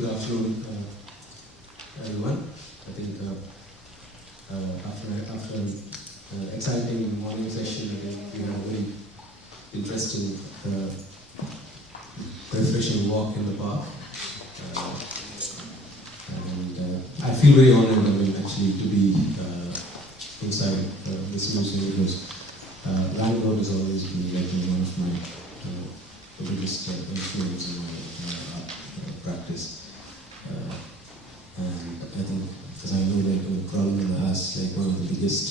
Good afternoon, everyone. I think after an exciting morning session, I think we had a very interesting, refreshing walk in the park. And I feel very honored, actually, to be inside this museum because Bangalore has always been one of my biggest influence in my art practice. And I think, as I know, Kröller-Müller has one of the biggest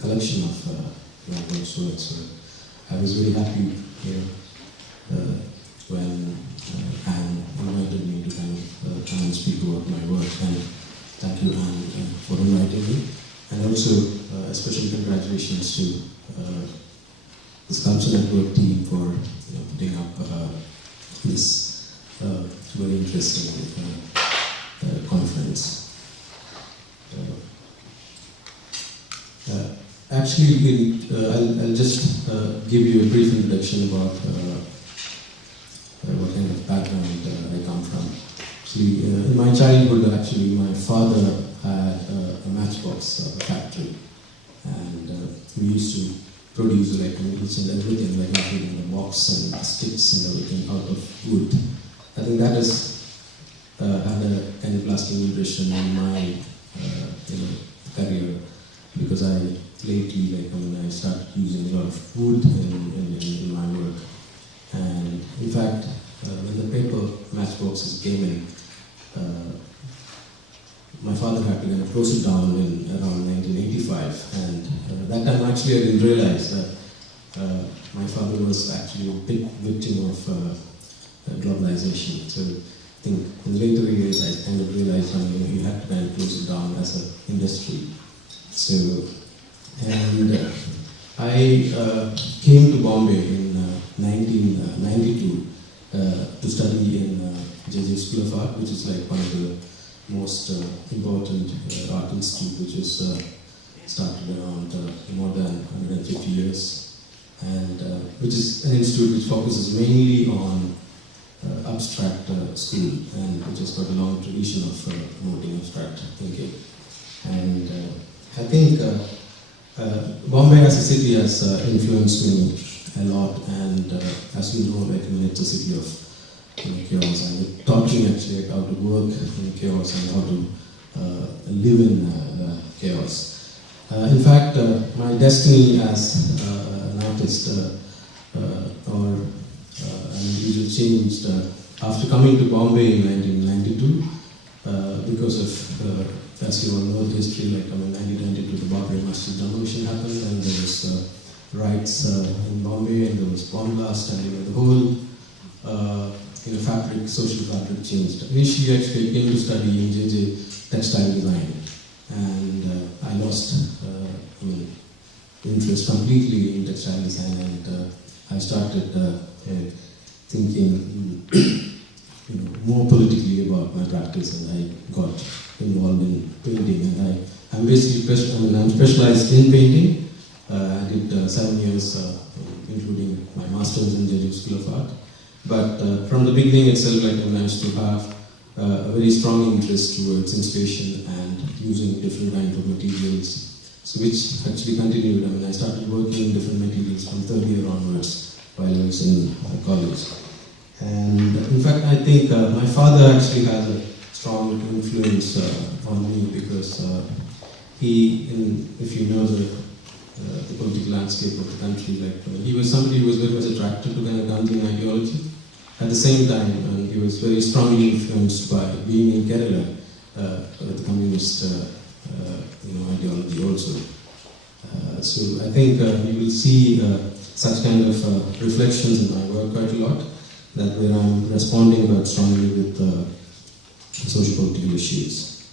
collection of works. So I was very happy when Anne invited me to come and speak about my work. And thank you, Anne, for inviting me. And also, a special congratulations to the Sculpture Network team for putting up this very interesting conference. Actually, I'll just give you a brief introduction about what kind of background I come from. See, in my childhood, actually, my father had a matchbox factory, and we used to produce each and everything, including the box and the sticks and everything out of wood. I think that has had a kind of lasting impression on my career, because I lately, I started using a lot of wood in my work. And in fact, when the paper matchboxes came in, my father had to close it down in around 1985, and that time actually I didn't realize that my father was actually a big victim of globalization. So I think in later years I kind of realized you had to close it down as an industry. So, and I came to Bombay in 1992 to study in XII School of Art, which is one of the most important art institute, which is started around more than 150 years, and which is an institute which focuses mainly on abstract school, and which has got a long tradition of promoting abstract thinking. And I think Bombay as a city has influenced me a lot, and as you know, it's a city of chaos, and it taught me actually how to work in chaos and how to live in chaos. In fact, my destiny as an artist or an individual changed after coming to Bombay in 1992 because of, as you all know the history, in 1992 the Babri Masjid demolition happened, and there was riots in Bombay, and there was bomb blast, and the whole social fabric changed. Initially, actually, I came to study in XII textile design, and I lost interest completely in textile design, and I started thinking more politically about my practice, and I got involved in painting, and I'm basically I'm specialized in painting. I did 7 years, including my master's in XII School of Art. But from the beginning itself, I managed to have a very strong interest towards installation and using different kinds of materials, so which actually continued. I started working in different materials from third year onwards while I was in college. And in fact, I think my father actually has a strong influence on me, because if you know the political landscape of the country, he was somebody who was very much attracted to Gandhian ideology. At the same time, he was very strongly influenced by being in Kerala with the communist ideology also. So I think you will see such kind of reflections in my work quite a lot, that where I'm responding quite strongly with social political issues.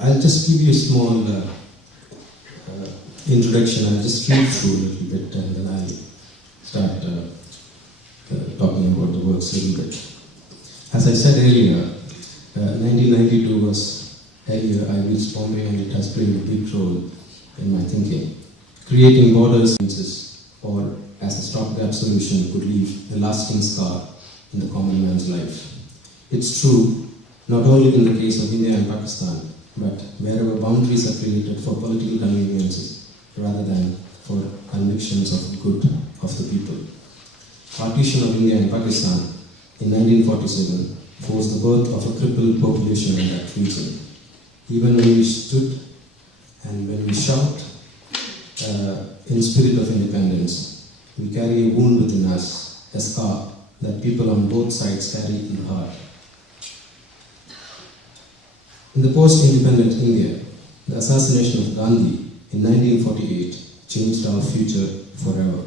I'll just give you a small introduction. I'll just read through a little bit, and then I'll start talking about the works a little bit. As I said earlier, 1992 was a year I reached Bombay, and it has played a big role in my thinking. Creating borders, or as a stopgap solution, could leave a lasting scar in the common man's life. It's true, not only in the case of India and Pakistan, but wherever boundaries are created for political conveniences rather than for convictions of good of the people. Partition of India and Pakistan in 1947 forced the birth of a crippled population in that region. Even when we stood and when we shout in spirit of independence, we carry a wound within us, a scar that people on both sides carry in the heart. In the post-independent India, the assassination of Gandhi in 1948 changed our future forever.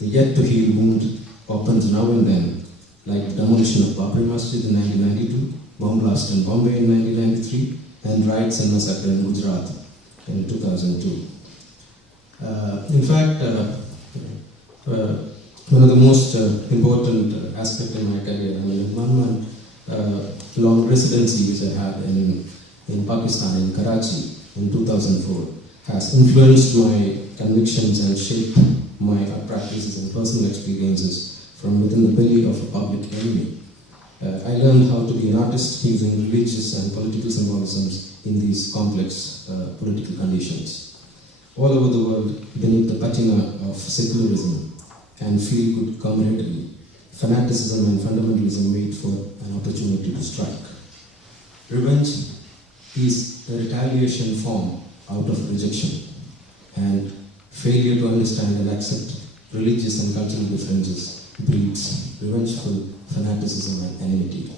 The yet-to-heal wound opens now and then, like the demolition of Babri Masjid in 1992, bomb blast in Bombay in 1993, and riots and massacre in Gujarat in 2002. In fact, one of the most important aspects in my career, in 1 month long residency which I had in Pakistan, in Karachi in 2004, has influenced my convictions and shaped my practices and personal experiences from within the belly of a public enemy. I learned how to be an artist using religious and political symbolisms in these complex political conditions. All over the world, beneath the patina of secularism and feel-good camaraderie, fanaticism and fundamentalism wait for an opportunity to strike. Revenge is a retaliation form out of rejection, and failure to understand and accept religious and cultural differences breeds revengeful fanaticism and enmity.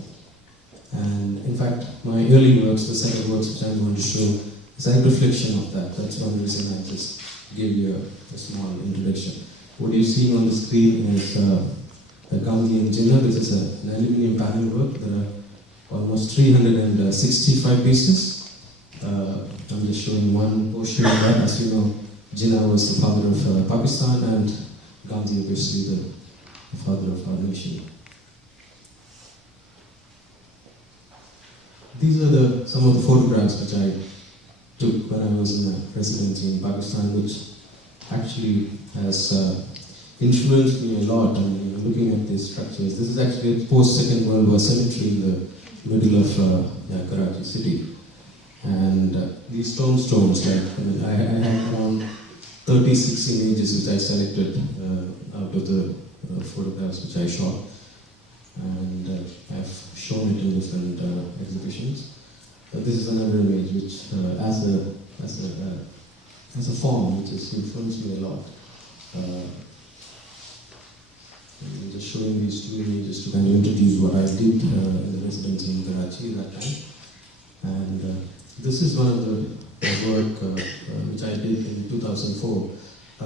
And in fact, my early works, the set of works which I'm going to show, is a reflection of that. That's one reason I just gave you a small introduction. What you're seeing on the screen is a Gandhian Jinnah. This is an aluminium panel work. There are almost 365 pieces. I'm just showing one portion of that. As you know, Jinnah was the father of Pakistan, and Gandhi obviously the father of our nation. These are some of the photographs which I took when I was in a residency in Pakistan, which actually has influenced me a lot. And looking at these structures, this is actually a post-Second World War cemetery in the middle of Karachi city. And these tombstones, I had around 36 images which I selected out of the photographs which I shot, and I've shown it in different exhibitions. This is another image which, as a form, which has influenced me a lot. I'm just showing these two images to kind of introduce what I did in the residency in Karachi at that time. And this is one of the work which I did in 2004.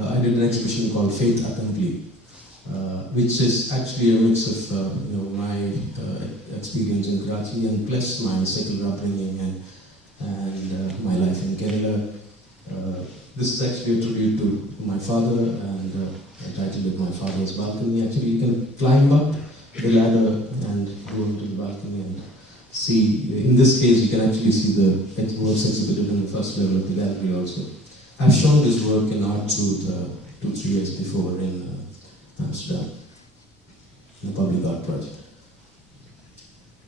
I did an exhibition called Faith Accompli, which is actually a mix of my experience in Karachi and plus my secular upbringing and my life in Kerala. This is actually a tribute to my father, and I titled it My Father's Balcony. Actually, you can climb up the ladder and go into the balcony and see. In this case, you can actually see the works exhibited in the first level of the gallery also. I've shown this work in Art Truth 2-3 years before in Amsterdam, in a public art project.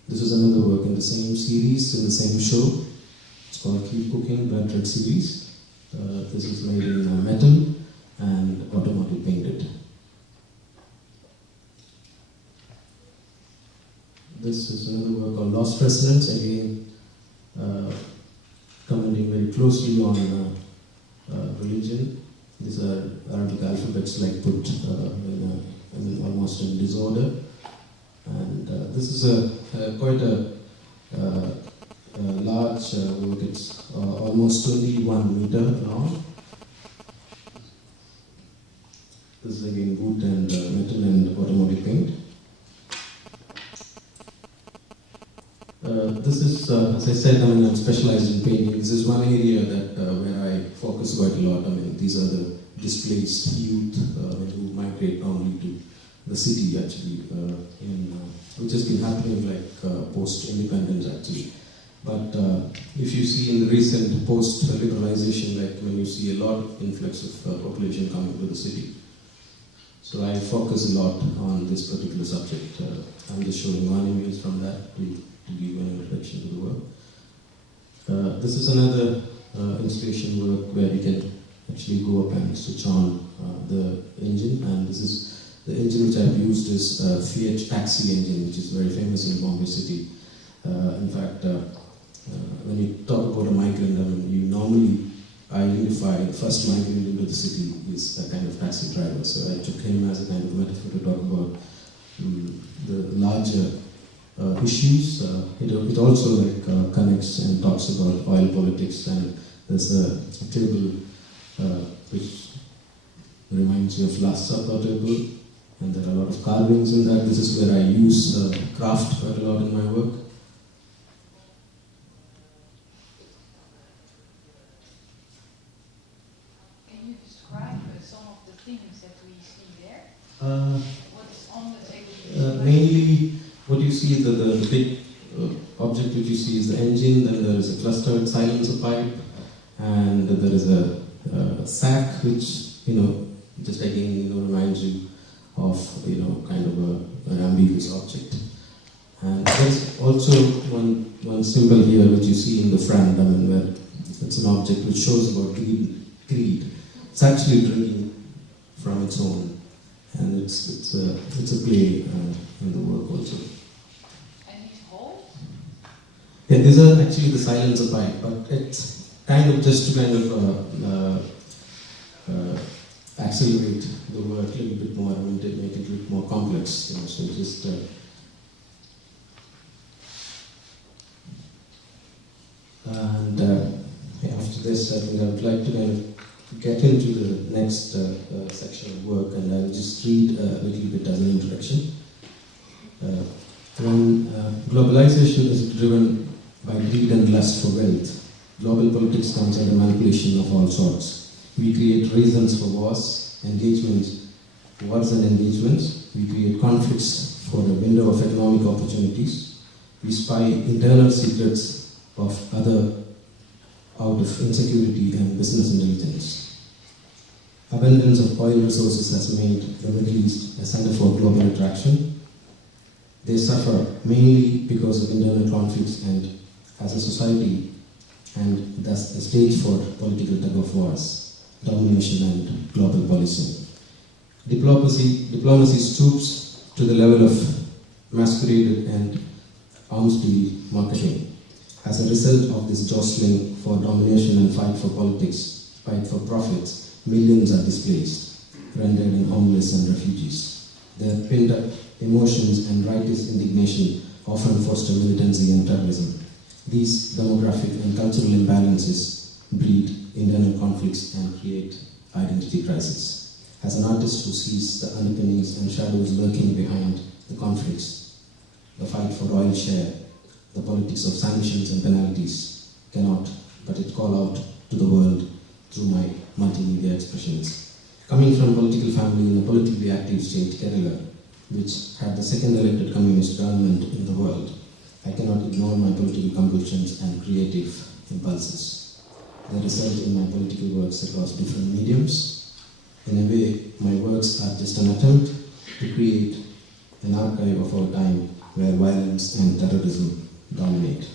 This is another work in the same series, in the same show. It's called Keep Cooking, Blood Red series. This is made in metal and automotive painted. This is another work called Lost Resonance, again commenting very closely on religion. These are Arabic alphabets put almost in disorder. And this is quite a large work. It's almost 21 meter long. This is again wood and metal and automotive paint. This is, as I said, I'm specialized in painting. This is one area that where I focus quite a lot. These are the displaced youth who migrate normally to the city, actually, which has been happening post-independence, actually. But if you see in the recent post-liberalization, when you see a lot of influx of population coming to the city. So I focus a lot on this particular subject. I'm just showing one image from that to give an introduction to the work. This is another installation work where you can actually go up and switch on the engine, and this is the engine which I've used is Fiat taxi engine, which is very famous in Bombay City. In fact, when you talk about a migrant, I mean, you normally identify the first migrant into the city is a kind of taxi driver. So I took him as a kind of metaphor to talk about the larger issues. It also connects and talks about oil politics, and there's a table which reminds you of Last Supper table, and there are a lot of carvings in that. This is where I use craft quite a lot in my work. What is on the table? Mainly, what you see is the big object which you see is the engine, then there is a clustered silencer pipe, and there is a sack which, just again, reminds you of, kind of an ambiguous object. And there's also one symbol here which you see in the front, where it's an object which shows about greed. It's actually drinking from its own. And it's a play in the work also. And these holes? Yeah, these are actually the silencer pipe, but it's kind of just to kind of accelerate the work a little bit more, to make it a little more complex. So just and after this, I think I would like to kind of get into the next section of work, and I'll just read a little bit as an introduction. When globalization is driven by greed and lust for wealth, global politics comes under manipulation of all sorts. We create reasons for wars and engagements. We create conflicts for the window of economic opportunities. We spy internal secrets of other out of insecurity and business intelligence. Abundance of oil resources has made the Middle East a center for global attraction. They suffer mainly because of internal conflicts and as a society, and thus a stage for political tug-of-wars, domination and global policy. Diplomacy stoops to the level of masqueraded and arms deal marketing. As a result of this jostling for domination and fight for politics, fight for profits, millions are displaced, rendered homeless and refugees. Their pent-up emotions and righteous indignation often foster militancy and terrorism. These demographic and cultural imbalances breed internal conflicts and create identity crisis. As an artist who sees the underpinnings and shadows lurking behind the conflicts, the fight for royal share, the politics of sanctions and penalties cannot but it call out to the world through my multimedia expressions. Coming from a political family in a politically active state, Kerala, which had the second elected communist government in the world, I cannot ignore my political convictions and creative impulses. They result in my political works across different mediums. In a way, my works are just an attempt to create an archive of our time where violence and terrorism dominate.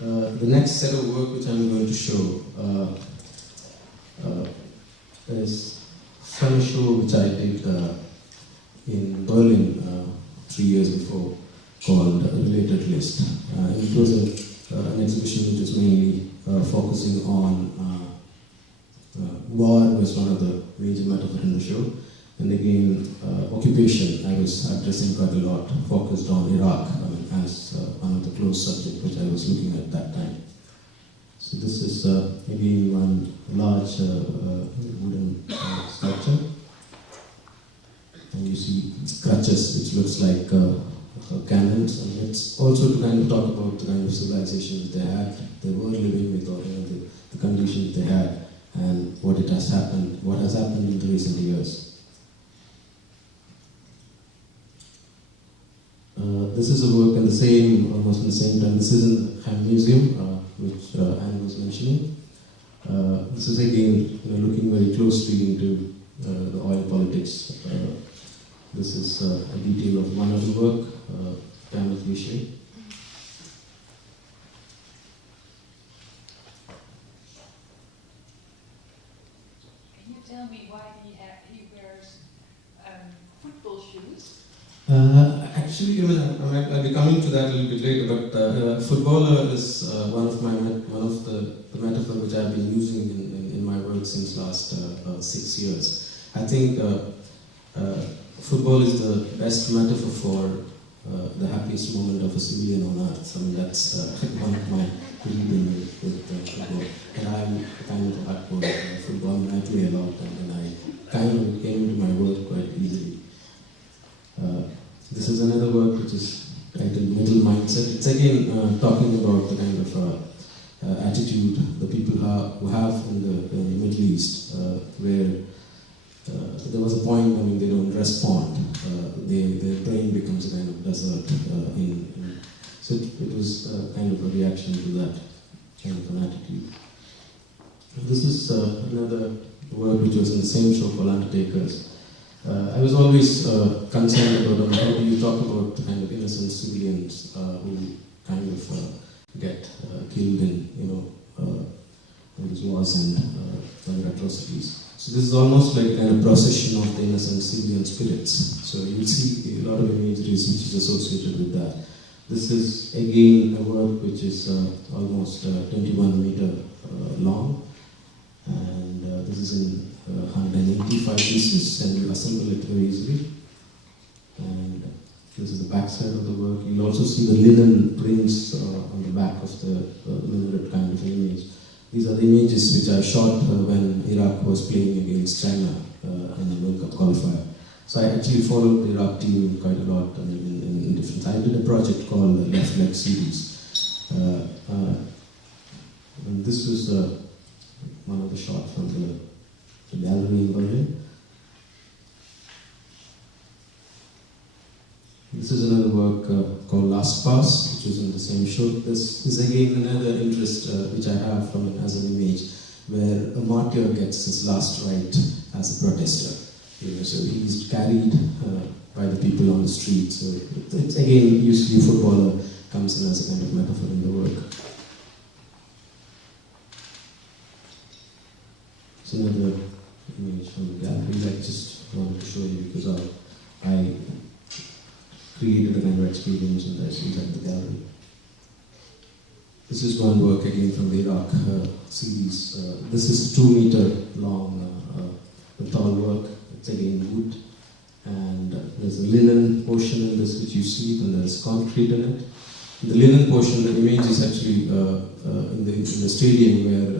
The next set of work which I'm going to show is from a show which I did in Berlin 3 years before called Related List. It was an exhibition which was mainly focusing on war was one of the major metaphors in the show. And again, occupation, I was addressing quite a lot, focused on Iraq as one of the close subjects which I was looking at that time. So this is again one large wooden structure. And you see crutches, which looks like cannons. And it's also to kind of talk about the kind of civilizations they were living with, or the conditions they had, and what has happened in the recent years. This is a work in the same, almost in the same time. This is in the Ham Museum, which Anne was mentioning. This is again looking very closely into the oil politics. This is a detail of one of the work, time of Vishay. Can you tell me why he wears football shoes? Actually, I'll be coming to that a little bit later. But footballer is one of the metaphors which I've been using in my work since last 6 years. I think football is the best metaphor for the happiest moment of a civilian on earth. I mean, that's one of my reading with football. And I'm kind of a hardcore football. I play a lot, and I kind of came into my work quite easily. This is another work which is titled Middle Mindset. It's again talking about the kind of attitude the people who have in the Middle East, where there was a point when they don't respond. Their brain becomes a kind of desert. So it was kind of a reaction to that kind of an attitude. This is another work which was in the same show called Undertakers. I was always concerned about how do you talk about the kind of innocent civilians who kind of get killed in these wars and other atrocities. So this is almost like a kind of procession of the innocent civilian spirits. So you'll see a lot of imageries which is associated with that. This is again a work which is almost 21 meter long, and this is in 185 pieces, and you assemble it very easily. And this is the back side of the work. You'll also see the linen prints on the back of the minaret kind of image. These are the images which I shot when Iraq was playing against China in the World Cup qualifier. So I actually followed the Iraq team quite a lot in different. I did a project called the Left Leg series. And this was one of the shots from the gallery in Berlin. This is another work called Last Pass, which is in the same show. This is again another interest which I have from it as an image, where a martyr gets his last right as a protester. So he's carried by the people on the street. So it's again, usually a footballer comes in as a kind of metaphor in the work. It's another image from the gallery I just wanted to show you because I created a kind of experience in this inside the gallery. This is one work again from the Iraq series. This is 2 meter long, the tall work. It's again wood, and there's a linen portion in this which you see, and there's concrete in it. In the linen portion, the image is actually in the stadium where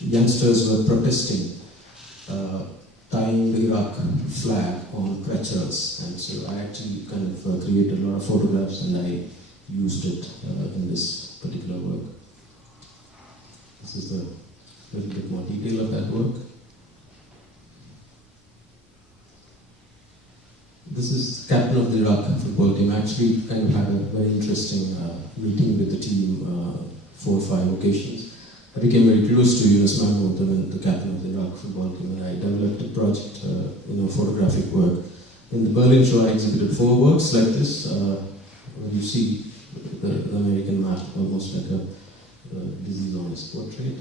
youngsters were protesting, tying the Iraq flag on crutches, and so I actually kind of created a lot of photographs and I used it in this particular work. This is the little bit more detail of that work. This is captain of the Iraq football team. I actually kind of had a very interesting meeting with the team 4 or 5 occasions. I became very close to Yunus Mahmoud, the captain of the Iraq football team, and I developed a project, photographic work. In the Berlin show, I exhibited 4 works like this. When you see the American map, almost like a disease-honest portrait.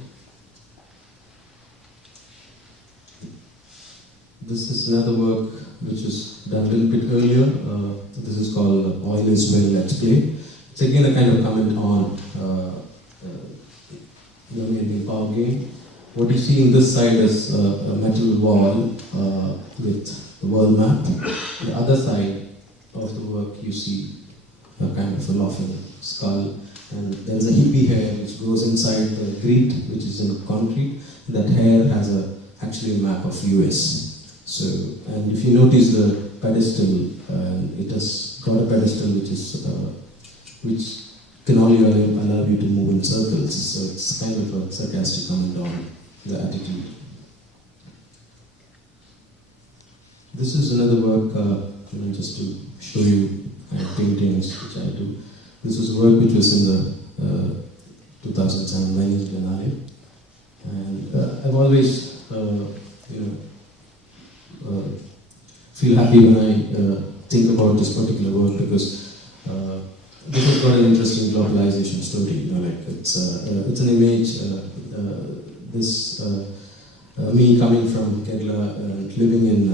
This is another work which was done a little bit earlier. This is called Oil is Well, Let's Play. It's again a kind of comment on the American power game. What you see in this side is a metal wall with the world map. On the other side of the work you see a kind of a laughing skull. And there's a hippie hair which goes inside the grid, which is in concrete. That hair has actually a map of US. So, and if you notice the pedestal, it has got a pedestal which can only allow you to move in circles. So it's kind of a sarcastic comment on the attitude. This is another work, just to show you paintings which I do. This was a work which was in the 2007 Riyas Biennale, and I've always, feel happy when I think about this particular work, because this has got an interesting globalization story. You know, like it's an image. Me coming from Kerala and living in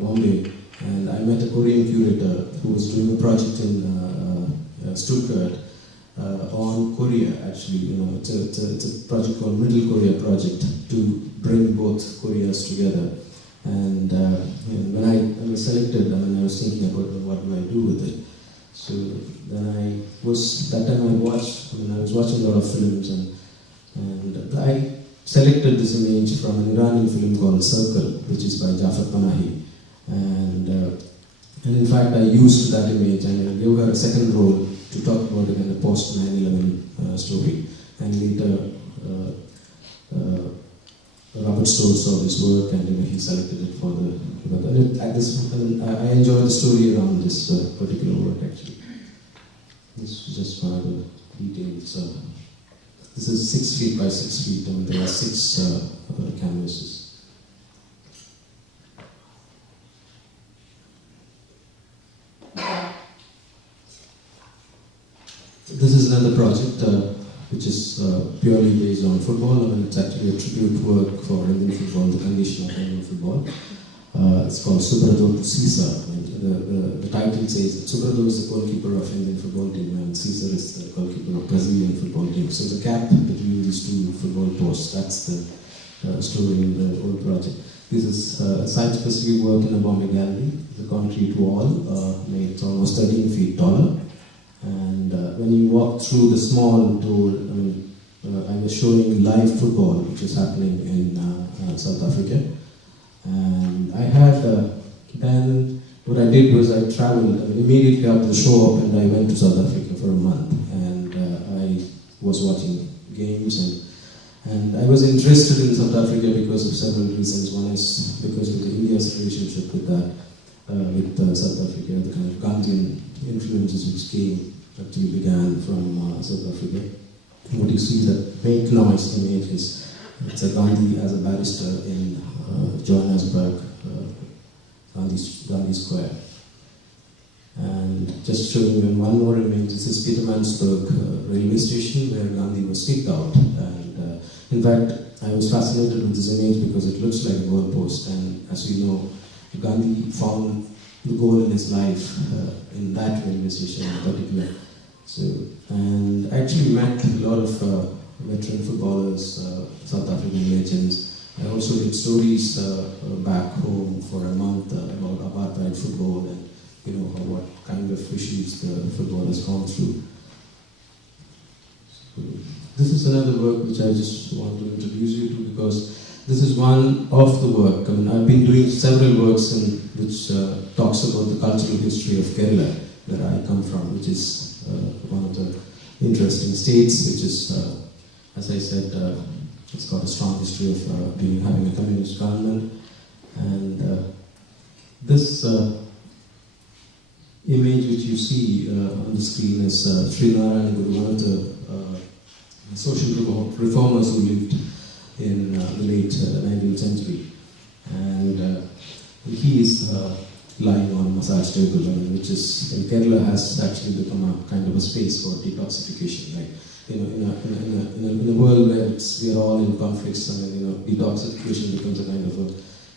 Bombay, and I met a Korean curator who was doing a project in Stuttgart on Korea. Actually, you know, it's a project called Middle Korea Project to bring both Koreas together. And when I was selected, I was thinking about what do I do with it. So then I was watching a lot of films, and I selected this image from an Iranian film called Circle, which is by Jafar Panahi. And in fact, I used that image and I gave her a second role to talk about it in a post 9/11 story. And later, Robert Stoll saw this work, and he selected it for the. I enjoy the story around this particular work. Actually, this is just one of the details. This is 6 feet by 6 feet, and there are 6 canvases. This is another project which is purely based on football. It's actually a tribute work for Indian football, the condition of Indian football. It's called Subradho to Caesar. The title says that Subradho is the goalkeeper of Indian football team and Caesar is the goalkeeper of Brazilian football team. So the gap between these two football posts, that's the story in the whole project. This is a site-specific work in a Bombay gallery. The concrete wall made almost 13 feet taller. And when you walk through the small door, I was showing live football, which is happening in South Africa. And I had, then what I did was I traveled immediately after the show up, and I went to South Africa for a month. And I was watching games, and I was interested in South Africa because of several reasons. One is because of India's relationship with that, with South Africa, the kind of Gandhian influences which actually began from South Africa. What you see, that make noise image is it's a Gandhi as a barrister in Johannesburg, Gandhi Square. And just showing you one more image, this is Pietermaritzburg railway station where Gandhi was kicked out. And in fact, I was fascinated with this image because it looks like a goalpost. And as we know, Gandhi found the goal in his life in that railway station in particular. So, and I actually met a lot of veteran footballers, South African legends. I also did stories back home for a month about apartheid football and what kind of issues the football has gone through. So, this is another work which I just want to introduce you to because this is one of the work. I've been doing several works which talks about the cultural history of Kerala, where I come from, which is one of the interesting states, which is, as I said, it's got a strong history of having a communist government. And this image which you see on the screen is Sri Narayana Guru, one of the social reformers who lived in the late 19th century. And he is lying on a massage table, which is in Kerala has actually become a kind of a space for detoxification. Like, in a world where we are all in conflicts, detoxification becomes a kind of a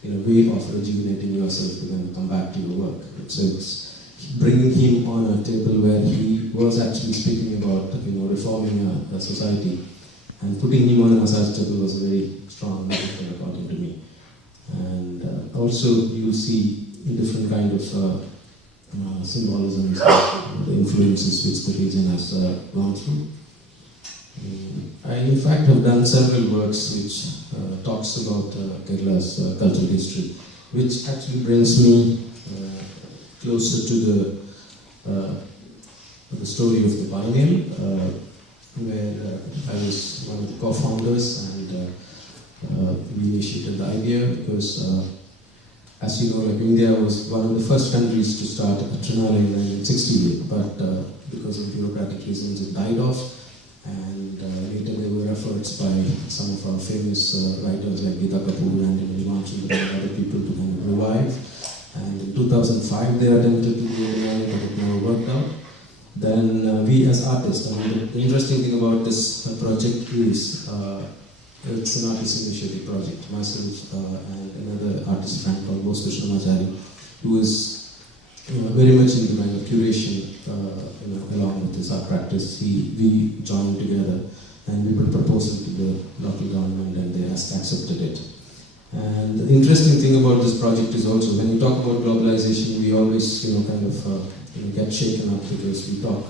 way of rejuvenating yourself to then come back to your work. So it's bringing him on a table where he was actually speaking about reforming a society, and putting him on a massage table was a very strong metaphor according to me. And also you'll see different kind of symbolisms, the influences which the region has gone through. I in fact have done several works which talks about Kerala's cultural history, which actually brings me closer to the story of the biennial, where I was one of the co-founders, and we initiated the idea because as you know, India was one of the first countries to start a Triennale in 1968, but because of bureaucratic reasons it died off, and later there were were efforts by some of our famous writers like Geeta Kapoor and Himanshu and other people to kind of revive. And in 2005 they attempted to do it, but it never worked out. Then we as artists, I mean, the interesting thing about this project is it's an artist initiative project. Myself and another artist friend called Bose Krishnamachari, who is very much in the kind of curation along with this art practice. We joined together and we put a proposal to the local government and they accepted it. And the interesting thing about this project is also when we talk about globalization, we always get shaken up because we talk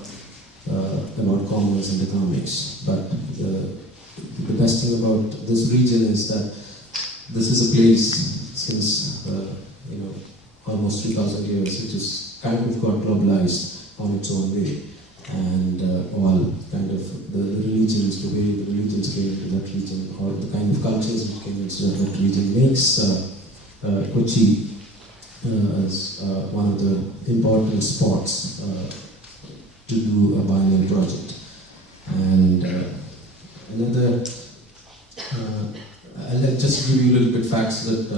about commerce and economics. But the best thing about this region is that this is a place since almost 3,000 years, which is kind of got globalized on its own way. And all kind of the religions, the way the religions came into that region, or the kind of cultures which came into that region makes Kochi as one of the important spots to do a biennial project. And another, I'll just give you a little bit facts that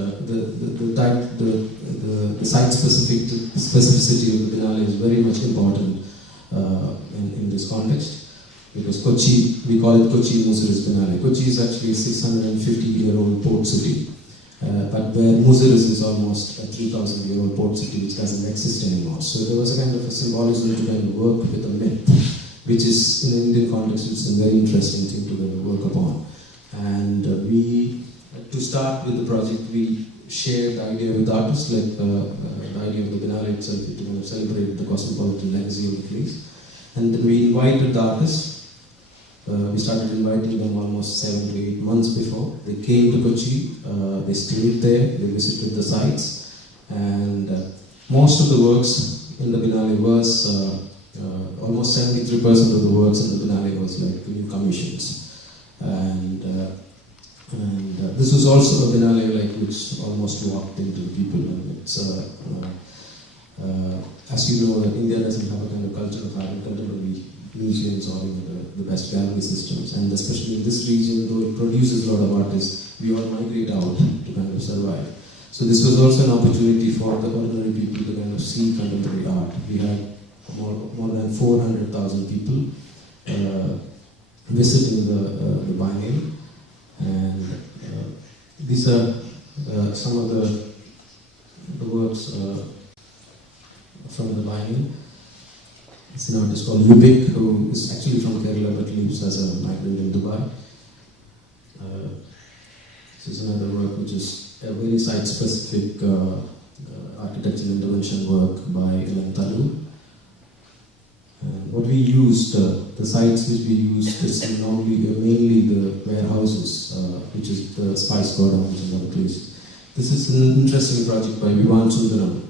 the site specificity of the Biennale is very much important in this context, because Kochi, we call it Kochi-Muziris Biennale. Kochi is actually a 650-year-old port city, but where Muziris is almost a 3,000-year-old port city which doesn't exist anymore. So there was a kind of a symbolism to kind of work with a myth, which is in an Indian context, it's a very interesting thing to kind of work upon. And to start with the project, we shared the idea with artists, like the idea of the Biennale itself, to kind of celebrate the cosmopolitan legacy of the place. And we invited the artists. We started inviting them almost 7 to 8 months before. They came to Kochi, they stayed there, they visited the sites, and most of the works in the Biennale was, almost 73% of the works in the Biennale was like new commissions. And this was also a Biennale which almost walked into the people. And it's, as you know, that India doesn't have a kind of culture of having contemporary museums or the best gallery systems. And especially in this region, though it produces a lot of artists, we all migrate out to kind of survive. So this was also an opportunity for the ordinary people to kind of see contemporary art. We had more than 400,000 people visiting the biennale, and these are some of the works from the biennale. It's an artist called Yubik, who is actually from Kerala but lives as a migrant in Dubai. This is another work which is a very site-specific architectural intervention work by Otterlo. What we used, the sites which we used is mainly the warehouses, which is the spice godowns and other places. This is an interesting project by Vivan Sundaram.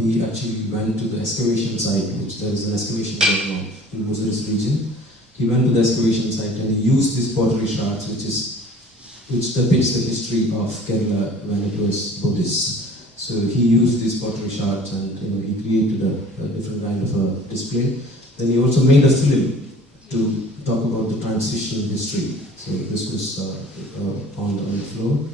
He actually went to the excavation site, which there is an excavation going on in Muziris region. He went to the excavation site and he used these pottery shards, which depicts the history of Kerala when it was Buddhist. So he used these pottery shards and he created a different kind of a display. Then he also made a film to talk about the transition history. So this was on the floor.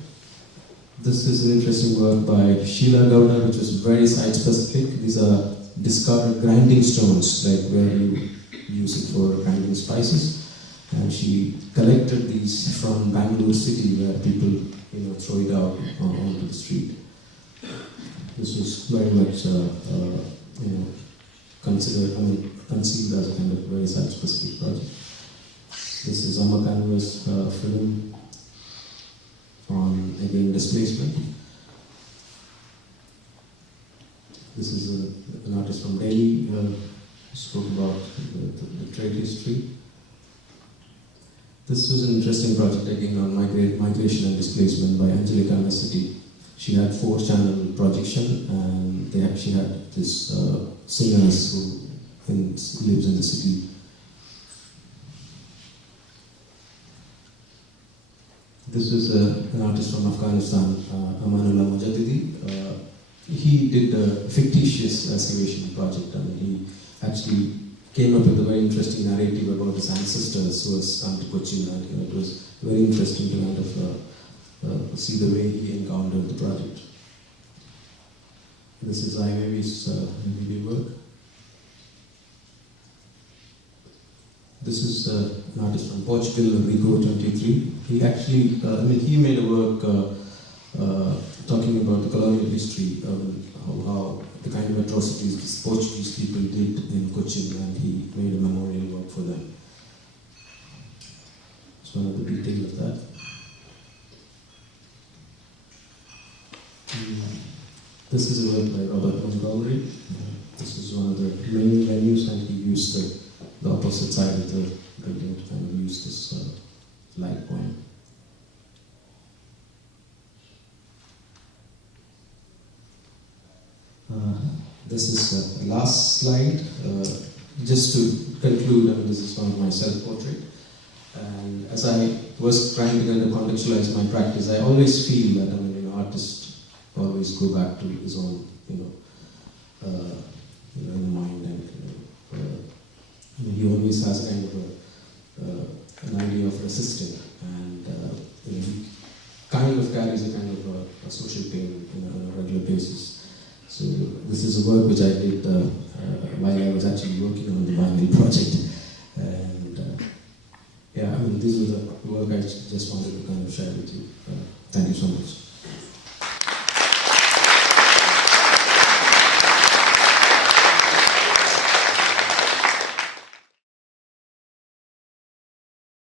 This is an interesting work by Sheila Gowda, which is very site-specific. These are discarded grinding stones, like where you use it for grinding spices. And she collected these from Bangalore city, where people throw it out onto the street. This was very much conceived as a kind of very site-specific project. This is Amakanva's film on, again, displacement. This is an artist from Delhi who spoke about the trade history. This was an interesting project, again, on migration and displacement by Angelica Messity. She had 4-channel projection, and she had this singers who lives in the city. This was an artist from Afghanistan, Amanullah Mujadidi. He did a fictitious excavation project. I mean, he actually came up with a very interesting narrative about his ancestors who has come to Kochi, and it was very interesting to kind of see the way he encountered the project. This is Ivy's video work. This is an artist from Portugal, Rico 23. He actually, he made a work talking about the colonial history, how the kind of atrocities these Portuguese people did in Kochi, and he made a memorial work for them. It's one of the details of that. This is a work by Robert Montgomery. This is one of the main venues, and he used the opposite side of the building to kind of use this light point. This is the last slide. Just to conclude, this is one of my self-portrait. And as I was trying to kind of contextualize my practice, I always feel that artists always go back to his own, in mind, and he always has kind of an idea of resisting, and he kind of carries a kind of a social pain on a regular basis. So this is a work which I did while I was actually working on the vinyl project, and this was a work I just wanted to kind of share with you. Thank you so much.